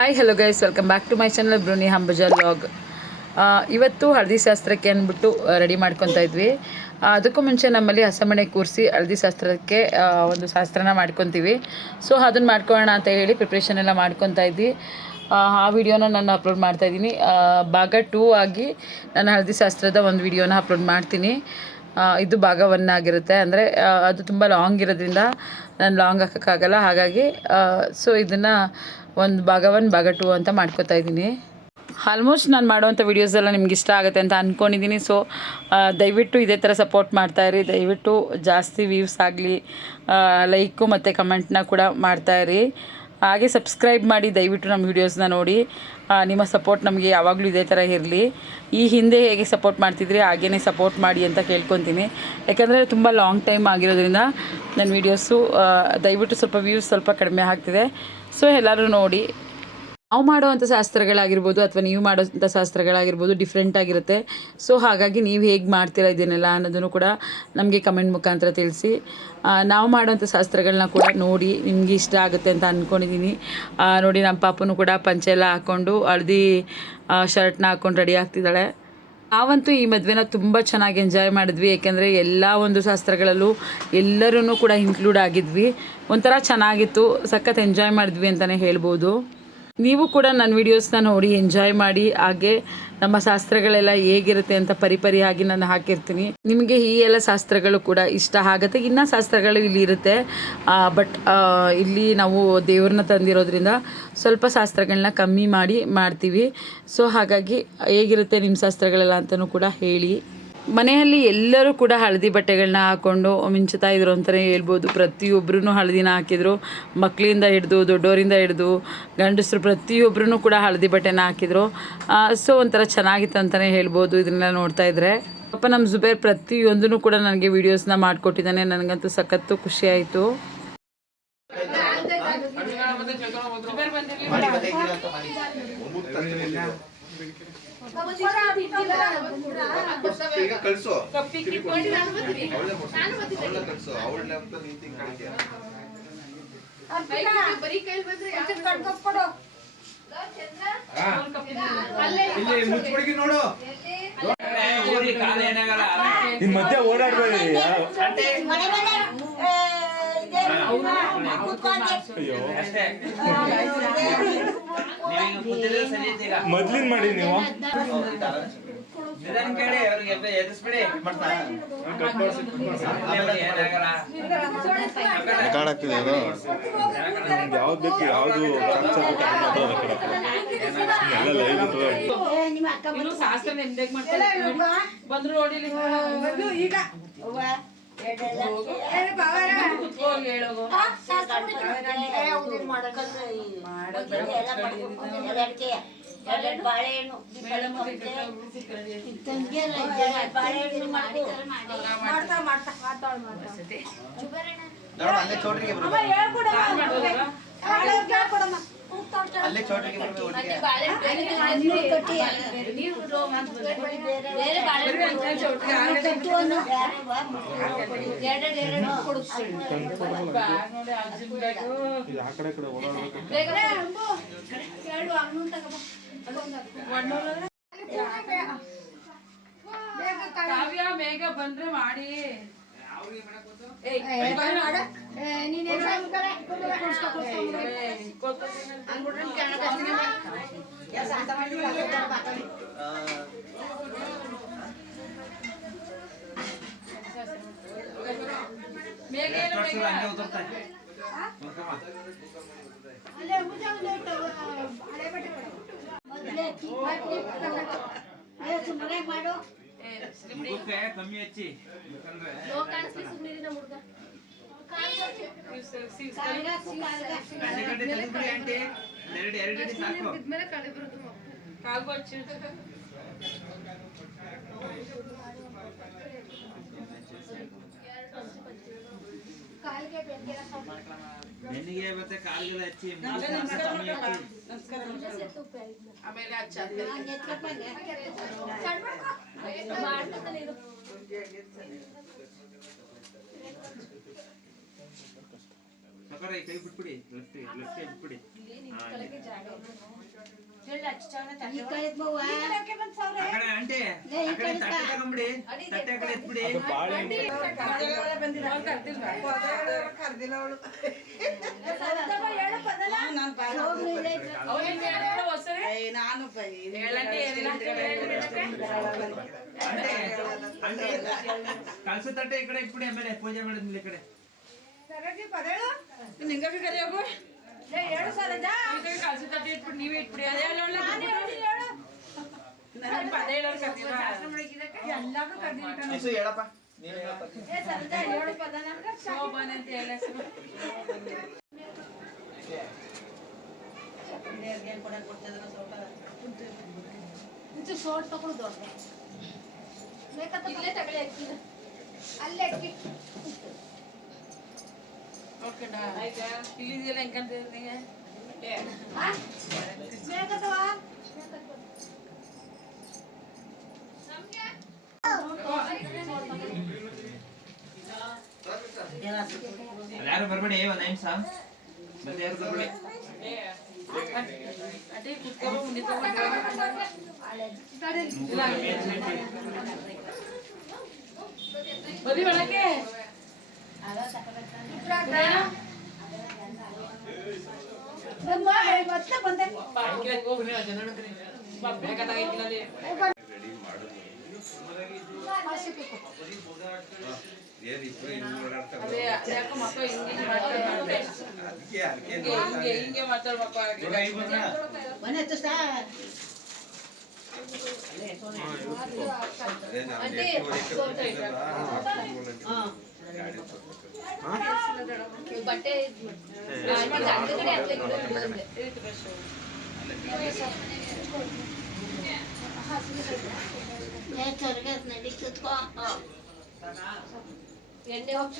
Hi hello guys, welcome back to my channel ಬ್ರೂನಿ ಹಂಬಜಾ vlog. ಇವತ್ತು ಹಳದಿ ಶಾಸ್ತ್ರಕ್ಕೆ ಅಂದ್ಬಿಟ್ಟು ರೆಡಿ ಮಾಡ್ಕೊತಾ ಇದ್ವಿ. ಅದಕ್ಕೂ ಮುಂಚೆ ನಮ್ಮಲ್ಲಿ ಹಸಮಣೆ ಕೂರಿಸಿ ಹಳದಿ ಶಾಸ್ತ್ರಕ್ಕೆ ಒಂದು ಶಾಸ್ತ್ರನ ಮಾಡ್ಕೊತೀವಿ. ಸೊ ಅದನ್ನು ಮಾಡ್ಕೊಳ್ಳೋಣ ಅಂತ ಹೇಳಿ ಪ್ರಿಪ್ರೇಷನ್ ಎಲ್ಲ ಮಾಡ್ಕೊತಾ ಇದ್ವಿ. ಆ ವಿಡಿಯೋನ ನಾನು ಅಪ್ಲೋಡ್ ಮಾಡ್ತಾಯಿದ್ದೀನಿ. ಭಾಗ 2 ಆಗಿ ನಾನು ಹಳದಿ ಶಾಸ್ತ್ರದ ಒಂದು ವಿಡಿಯೋನ ಅಪ್ಲೋಡ್ ಮಾಡ್ತೀನಿ. ಇದು ಭಾಗ 1 ಆಗಿರುತ್ತೆ. ಅಂದರೆ ಅದು ತುಂಬ ಲಾಂಗ್ ಇರೋದ್ರಿಂದ ನಾನು ಲಾಂಗ್ ಹಾಕೋಕ್ಕಾಗಲ್ಲ. ಹಾಗಾಗಿ ಸೊ ಇದನ್ನು ಒಂದು ಭಾಗ 1 ಭಾಗ 2 ಅಂತ ಮಾಡ್ಕೋತಾ ಇದ್ದೀನಿ. ಆಲ್ಮೋಸ್ಟ್ ನಾನು ಮಾಡೋವಂಥ ವೀಡಿಯೋಸ್ ಎಲ್ಲ ನಿಮ್ಗೆ ಇಷ್ಟ ಆಗುತ್ತೆ ಅಂತ ಅಂದ್ಕೊಂಡಿದ್ದೀನಿ. ಸೊ ದಯವಿಟ್ಟು ಇದೇ ಥರ ಸಪೋರ್ಟ್ ಮಾಡ್ತಾಯಿರಿ. ದಯವಿಟ್ಟು ಜಾಸ್ತಿ ವ್ಯೂಸ್ ಆಗಲಿ, ಲೈಕು ಮತ್ತು ಕಮೆಂಟ್ನ ಕೂಡ ಮಾಡ್ತಾಯಿರಿ. ಹಾಗೆ ಸಬ್ಸ್ಕ್ರೈಬ್ ಮಾಡಿ ದಯವಿಟ್ಟು ನಮ್ಮ ವೀಡಿಯೋಸ್ನ ನೋಡಿ. ನಿಮ್ಮ ಸಪೋರ್ಟ್ ನಮಗೆ ಯಾವಾಗಲೂ ಇದೇ ಥರ ಇರಲಿ. ಈ ಹಿಂದೆ ಹೇಗೆ ಸಪೋರ್ಟ್ ಮಾಡ್ತಿದ್ರಿ ಹಾಗೇ ಸಪೋರ್ಟ್ ಮಾಡಿ ಅಂತ ಕೇಳ್ಕೊತೀನಿ. ಯಾಕಂದರೆ ತುಂಬ ಲಾಂಗ್ ಟೈಮ್ ಆಗಿರೋದ್ರಿಂದ ನನ್ನ ವೀಡಿಯೋಸು ದಯವಿಟ್ಟು ಸ್ವಲ್ಪ ವ್ಯೂಸ್ ಸ್ವಲ್ಪ ಕಡಿಮೆ ಆಗ್ತಿದೆ. ಸೊ ಎಲ್ಲರೂ ನೋಡಿ. ನಾವು ಮಾಡೋವಂಥ ಶಾಸ್ತ್ರಗಳಾಗಿರ್ಬೋದು ಅಥವಾ ನೀವು ಮಾಡೋವಂಥ ಶಾಸ್ತ್ರಗಳಾಗಿರ್ಬೋದು ಡಿಫ್ರೆಂಟಾಗಿರುತ್ತೆ. ಸೊ ಹಾಗಾಗಿ ನೀವು ಹೇಗೆ ಮಾಡ್ತೀರಾ ಇದನ್ನೆಲ್ಲ ಅನ್ನೋದನ್ನು ಕೂಡ ನಮಗೆ ಕಮೆಂಟ್ ಮುಖಾಂತರ ತಿಳಿಸಿ. ನಾವು ಮಾಡೋವಂಥ ಶಾಸ್ತ್ರಗಳನ್ನ ಕೂಡ ನೋಡಿ ನಿಮಗೆ ಇಷ್ಟ ಆಗುತ್ತೆ ಅಂತ ಅಂದ್ಕೊಂಡಿದ್ದೀನಿ. ನೋಡಿ, ನಮ್ಮ ಪಾಪನೂ ಕೂಡ ಪಂಚೆ ಎಲ್ಲ ಹಾಕ್ಕೊಂಡು ಹಳದಿ ಶರ್ಟ್ನ ಹಾಕ್ಕೊಂಡು ರೆಡಿ ಆಗ್ತಿದ್ದಾಳೆ. ನಾವಂತೂ ಈ ಮದುವೆನ ತುಂಬ ಚೆನ್ನಾಗಿ ಎಂಜಾಯ್ ಮಾಡಿದ್ವಿ. ಏಕೆಂದರೆ ಎಲ್ಲ ಒಂದು ಶಾಸ್ತ್ರಗಳಲ್ಲೂ ಎಲ್ಲರೂ ಕೂಡ ಇನ್ಕ್ಲೂಡ್ ಆಗಿದ್ವಿ. ಒಂಥರ ಚೆನ್ನಾಗಿತ್ತು, ಸಖತ್ ಎಂಜಾಯ್ ಮಾಡಿದ್ವಿ ಅಂತಲೇ ಹೇಳ್ಬೋದು. ನೀವು ಕೂಡ ನನ್ನ ವೀಡಿಯೋಸ್ನ ನೋಡಿ ಎಂಜಾಯ್ ಮಾಡಿ. ಹಾಗೆ ನಮ್ಮ ಶಾಸ್ತ್ರಗಳೆಲ್ಲ ಹೇಗಿರುತ್ತೆ ಅಂತ ಪರಿಪರಿಯಾಗಿ ನಾನು ಹಾಕಿರ್ತೀನಿ. ನಿಮಗೆ ಈ ಎಲ್ಲ ಶಾಸ್ತ್ರಗಳು ಕೂಡ ಇಷ್ಟ ಆಗುತ್ತೆ. ಇನ್ನೂ ಶಾಸ್ತ್ರಗಳು ಇಲ್ಲಿ ಇರುತ್ತೆ, ಬಟ್ ಇಲ್ಲಿ ನಾವು ದೇವ್ರನ್ನ ತಂದಿರೋದ್ರಿಂದ ಸ್ವಲ್ಪ ಶಾಸ್ತ್ರಗಳನ್ನ ಕಮ್ಮಿ ಮಾಡಿ ಮಾಡ್ತೀವಿ. ಸೊ ಹಾಗಾಗಿ ಹೇಗಿರುತ್ತೆ ನಿಮ್ಮ ಶಾಸ್ತ್ರಗಳೆಲ್ಲ ಅಂತಲೂ ಕೂಡ ಹೇಳಿ. ಮನೆಯಲ್ಲಿ ಎಲ್ಲರೂ ಕೂಡ ಹಳದಿ ಬಟ್ಟೆಗಳನ್ನ ಹಾಕ್ಕೊಂಡು ಮಿಂಚುತ್ತಾ ಇದ್ರು ಅಂತಲೇ ಹೇಳ್ಬೋದು. ಪ್ರತಿಯೊಬ್ಬರೂ ಹಳದಿನ ಹಾಕಿದ್ರು, ಮಕ್ಕಳಿಂದ ಹಿಡಿದು ದೊಡ್ಡವರಿಂದ ಹಿಡಿದು ಗಂಡಸರು ಪ್ರತಿಯೊಬ್ಬರೂ ಕೂಡ ಹಳದಿ ಬಟ್ಟೆನ ಹಾಕಿದ್ರು. ಸೊ ಒಂಥರ ಚೆನ್ನಾಗಿತ್ತು ಅಂತಲೇ ಹೇಳ್ಬೋದು ಇದನ್ನೆಲ್ಲ ನೋಡ್ತಾ ಇದ್ದರೆ. ಪಾಪ ನಮ್ಮ ಜುಬೇರ್ ಪ್ರತಿಯೊಂದೂ ಕೂಡ ನನಗೆ ವೀಡಿಯೋಸ್ನ ಮಾಡಿಕೊಟ್ಟಿದ್ದಾನೆ. ನನಗಂತೂ ಸಖತ್ತು ಖುಷಿ ಆಯಿತು. ಈಗ ಕಳ್ಸೋ ನೋಡು ನಿಮ್ ಮಧ್ಯ ಓಡಾಡ್ಬೇಡಿ. ಮೊದ್ಲಿನ್ ಮಾಡಿ ನೀವು ರೆಕಾರ್ಡ್ ಆಗ್ತಿದೆ. ಯಾವ್ದು ಬೇಕು ಯಾವ್ದು ಎಲ್ಲ ಲೈವ್ ಬಂದ್ರು ನೋಡಿ ಈಗ ಬಾಳೆಹಣ್ಣು ಅಲ್ಲೇ ಚೋಟ್ರಿಗೆ ಕಾವ್ಯ ಬೇಗ ಬಂದ್ರೆ ಮಾಡಿ. ಮಾಡು ಕಮ್ಮಿ ಹಚ್ಚಿ ಬೆನ್ನಿಗೆ ಮತ್ತೆ ಕಾಲಿಗೆಲ್ಲ ಹಚ್ಚಿ ಆಮೇಲೆ ತಗೊಳ್ರಿ, ಕೈ ಬಿಟ್ಬಿಡಿ, ಲೆಫ್ಟ್ ಕೈ ಬಿಟ್ಬಿಡಿ. ಹಾ, ಆ ಕಡೆ ಆಂಟಿ, ಆ ಕಡೆ ತಟ್ಟೆ ತಗೊಂಬಿಡಿ, ತಟ್ಟೆ ಆ ಕಡೆ ಎತ್ಬಿಡಿ. ಕಳ್ಸು ತಟ್ಟೆ ಈ ಕಡೆ ಇಟ್ಬಿಡಿ, ಆಮೇಲೆ ಪೂಜೆ ಮಾಡಿದ್ಮೇಲೆ ಈ ಕಡೆ. ನೀವೇ ಇಟ್ಬಿಡಿ. ಹೇಳಪ್ಪ ಶೋಭಾನ್ ಅಂತ ಹೇಳ ಶೋಟ್ ತಗೊಳ್ದು ಇಲ್ಲೇ ತಗೊಳ್ಳಿ ಅಕ್ಕಿ ಅಲ್ಲೇ ಅಕ್ಕಿ ನೋಡ್ಕೊಂಡ ಆಯ್ತಾ ಇಲ್ಲಿದೆಯಲ್ಲ ಹೆಂಗ್ ಕಾಣ್ತಿದೆ ಬೇಕತ್ತವಾ ಯಾರು ಬರ್ಬೇಡಿ, ಒಂದ್ ನಿಮಿಷ ಮತ್ತೆ ಯಾರು ಬರ್ಬೇಡಿ. ಅದೇ ಕುತ್ಕೊಂಡು ಮುಂದೆ ತಗೊಂಡು ಬರೀ ಒಳಗೆ ಮತ್ತೆ ಬಂದೆ ಏನ್ ಇಬ್ರು ಹಿಂಗ್ ಓಡಾಡ್ತಾರೆ? ಅದೇ ಯಾಕೋ ಮಕ್ಕಳು ಹಿಂಗೆ ಮಾತಾಡ್ತಾರೆ, ಹಿಂಗೆ ಮಾತಾಡ್ಬೇಕು. ಅದೇ ನಾವು ಎಷ್ಟು ಹೊಡಿತೀವಲ್ಲ, ಗಾಡಿ ಬಟ್ಟೆ ಎಣ್ಣೆ ಹೋಗಿ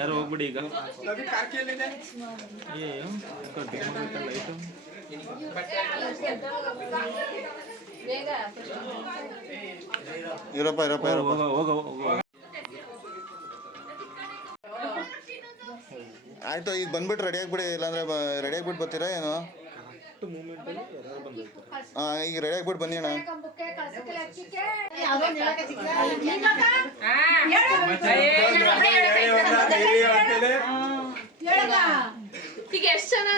ಯಾರು ಹೋಗ್ಬಿಡಿ ಈಗ. ಇರಪ್ಪ ಇರಪ್ಪ ಇರಪ್ಪ ಆಯ್ತು, ಈಗ ಬಂದ್ಬಿಟ್ಟು ರೆಡಿ ಆಗ್ಬಿಡಿ, ಇಲ್ಲಾಂದ್ರೆ ರೆಡಿ ಆಗ್ಬಿಟ್ಟು ಬರ್ತೀರಾ ಏನು? ಈಗ ರೆಡಿ ಆಗ್ಬಿಟ್ಟು ಬನ್ನಿ ಅಣ್ಣ. ಈಗ ಎಷ್ಟು ಜನ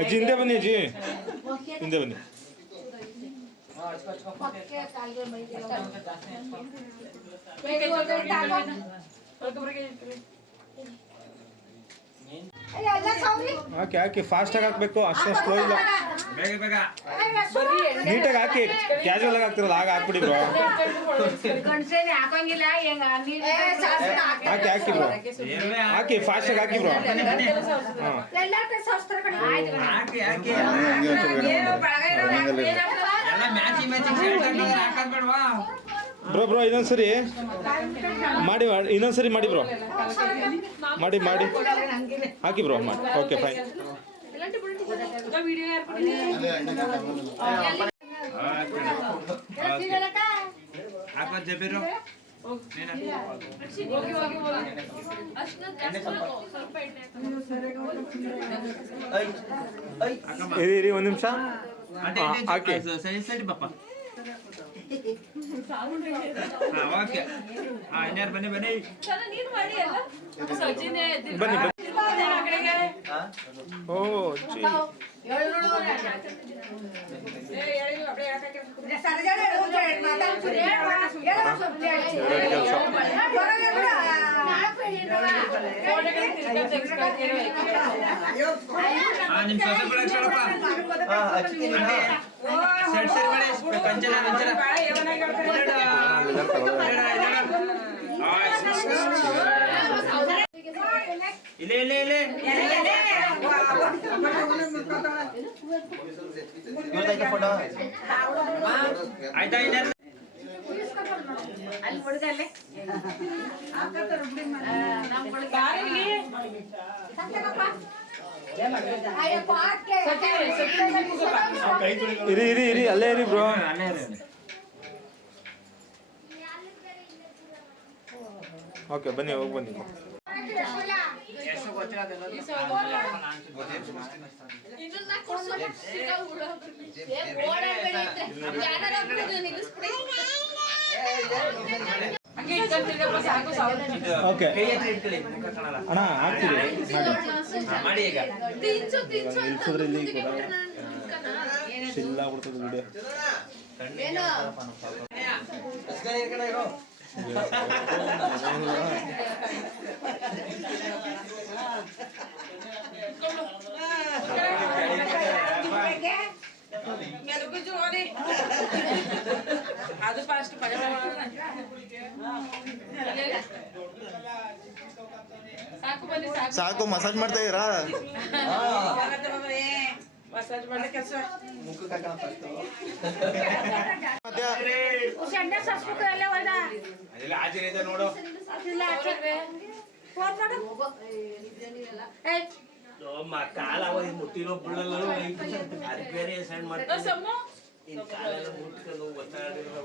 ಅಜ್ಜಿ ಹಿಂದೆ ಬನ್ನಿ, ಅಜ್ಜಿ ಹಿಂದೆ ಬನ್ನಿ. ಹಾಕಿ ಹಾಕಿ ಫಾಸ್ಟಾಗಿ ಹಾಕ್ಬೇಕು, ಅಷ್ಟೇ ಸ್ಲೋ ಇಲ್ಲ. ಬೇಗ ಬೇಗ ನೀಟಾಗಿ ಹಾಕಿ, ಕ್ಯಾಶುವಲ್ ಆಗಿ ಹಾಕ್ತಿರಲ್ಲ ಆಗ ಹಾಕ್ಬಿಡಿ ಬ್ರೋ. ಹಾಕಂಗಿಲ್ಲ ಹಾಕಿ ಹಾಕಿ ಬ್ರೋ, ಹಾಕಿ ಫಾಸ್ಟಾಗಿ ಹಾಕಿ ಬ್ರೋ. ಹಾಂ ಹಾಕಿ ಹಾಕಿ ಹಂಗೆ ಒಂಚೂರು ಎಲ್ಲ ಮ್ಯಾಚಿಂಗ್ ಮ್ಯಾಚಿಂಗ್ ಹಾಕೋದ್ ಬೇಡವಾ? ಬ್ರೋ ಬ್ರೋ ಇನ್ನೊಂದ್ಸರಿ ಮಾಡಿ, ಇನ್ನೊಂದ್ಸರಿ ಮಾಡಿ ಬ್ರೋ, ಮಾಡಿ ಮಾಡಿ ಹಾಕಿ ಬ್ರೋ, ಮಾಡಿ. Okay fine. ಹಾಕೋದ್ ಜಬೀರು ಇರಿ ಒಂದು ನಿಮಿಷ ಹಾಕಿ. ಸರಿ ಸರಿ ಪಾಪ ಓಕೆ ಇನ್ಯಾರು ಬನ್ನಿ ಬನ್ನಿ ನೀನು ಮಾಡಿ ಅಲ್ಲ ಸಚಿನೇ ಬನ್ನಿ ಓ ಚಿ ನಿಮ್ಮ ಸೊಸೆ ಕೂಡ ಹೇಳಪ್ಪ ಸರಿ ಸರಿ ಮಾಡಿ ಕಂಚನ ಕಂಚನ ಇಲ್ಲೇ ಇಲ್ಲೇ ಇಲ್ಲೇ ಆಯ್ತಾ ಇನ್ಯಾರು ಅಲ್ಲಿ ಹುಡುಗಲ್ಲೇ ಇರಿ ಇರಿ ಇರಿ ಅಲ್ಲೇ ಇರಿ ಬ್ರೋ ಅಲ್ಲೇ ಇರಿ. ಓಕೆ ಬನ್ನಿ ಹೋಗಿ ಬನ್ನಿ ಓಕೆ ಕೈ ಎತ್ತಿ ಇಟ್ಕೊಳ್ಳಿ ಮುಖ ಕಾಣಲ್ಲ ಅಣ್ಣ ಹಾಕ್ತೀರಿ ಮಾಡಿ ಈಗ ನಿಲ್ಸಿದ್ರೆ ಇಲ್ಲಿ ಕೂಡ ಶಿಲ್ಲ ಆಗ್ಬಿಡ್ತದೆ ವಿಡಿಯೋ ಅದು ಫಾಸ್ಟ್ ಸಾಕು ಬನ್ನಿ ಸಾಕು ಸಾಕು ಮಸಾಜ್ ಮಾಡ್ತಾ ಇದೀರಾ ಮಸಾಜ್ ಮಾಡೋ ಕೆಲಸ ಮತ್ತೆ ಸಂಡೆ ಸಸ್ಬಿಟ್ಟು ಅಲ್ಲೇ ಹೋದ ಅದೆಲ್ಲ ಆಚೆ ಇದೆ ನೋಡು ಅದಿಲ್ಲ ಫೋನ್ ಮಾಡು ಏಯ್ ಕಾಲ ಮುಟ್ಟಿರೋ ಬುಳ್ಳಲ್ಲ ಅದು ಬೇರೆ ಸಣ್ಣ ಮಾಡ್ತೀನಿ ಸಮ್ಮು ಇನ್ ಕಾಲೆಲ್ಲ ಮುಟ್ಕೊಂಡು ಒತ್ತಾಡಿರೋ